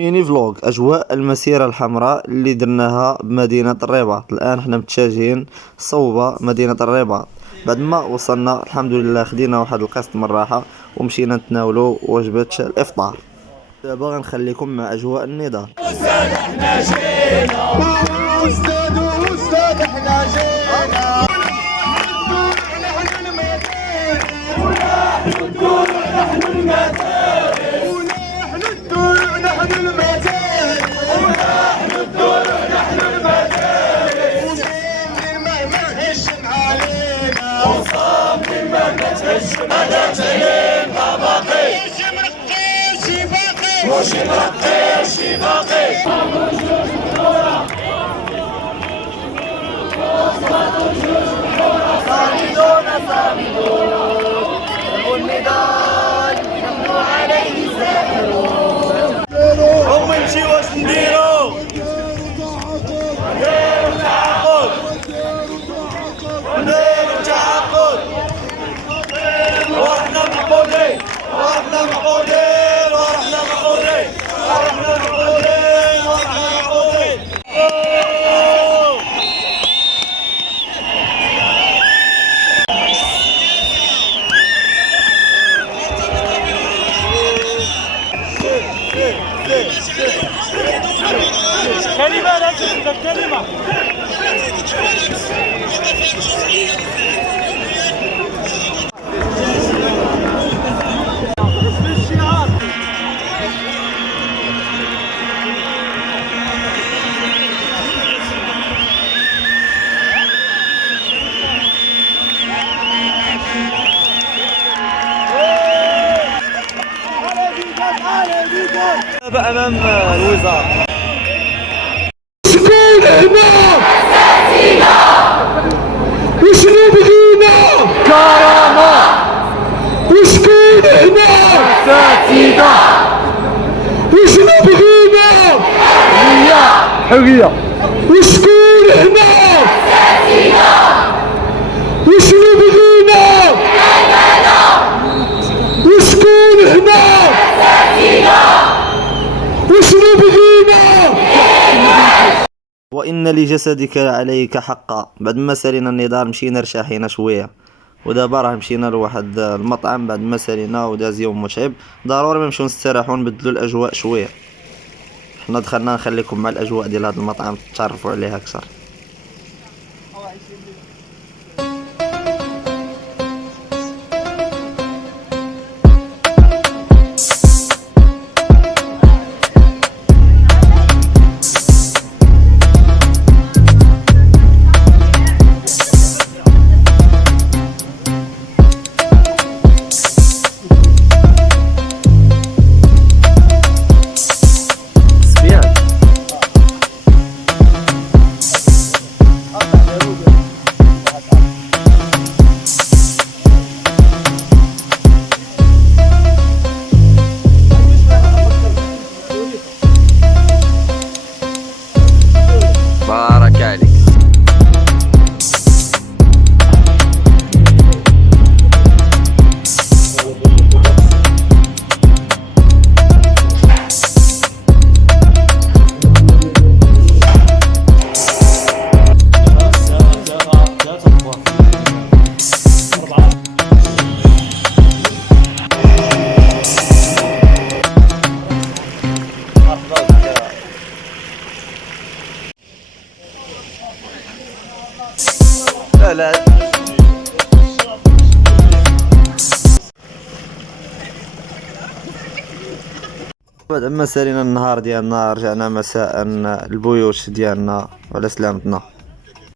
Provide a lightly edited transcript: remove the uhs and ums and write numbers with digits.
ميني فلوق اجواء المسيره الحمراء اللي درناها بمدينه الرباط. الان حنا متجهين صوب مدينه الرباط. بعد ما وصلنا الحمد لله خدينا واحد القسط من الراحه ومشينا نتناولوا وجبه الافطار. دابا غنخليكم مع اجواء النضال. استاذ احنا جينا استاذ احنا جينا ونحن الدور نحن المتاهل ونحن الدور نحن المتاهل ونحن الدور نحن المتاهل وصابرين مهما تهجم علينا وصابرين مهما تهجم علينا باقي وشي باقي شي باقي صامدون والنضال نحن عليه سائرون ونمشي واش نديرو نديرو تعاقد نديرو تعاقد ورحنا مقبولين ورحنا مقبولين ورحنا مقبولين ورحنا مقبولين ورحنا مقبولين. كلمة لا تكتب كلمة. أمام الوزارة. شكون هنا؟ أساتذة. وشنو بغينا؟ كرامة. وشكون هنا؟ أساتذة. وشنو بغينا؟ حرية. حرية. وشكون هنا؟ أساتذة. وشنو بغينا؟ وشكون هنا؟ أساتذة. وشنو بغينا؟ وإن لجسدك عليك حقا. بعد ما سالينا النضال مشينا رشاحينا شويه ودابا راه مشينا لواحد المطعم. بعد ما سالينا وداز يوم متعب ضروري ما نمشيو نستراحو نبدلو الاجواء شويه. حنا دخلنا نخليكم مع الاجواء ديال هذا المطعم تعرفوا عليها اكثر. بارك عليك. لا بعد ما سالينا النهار ديالنا رجعنا مساء البيوت ديالنا وعلى سلامتنا.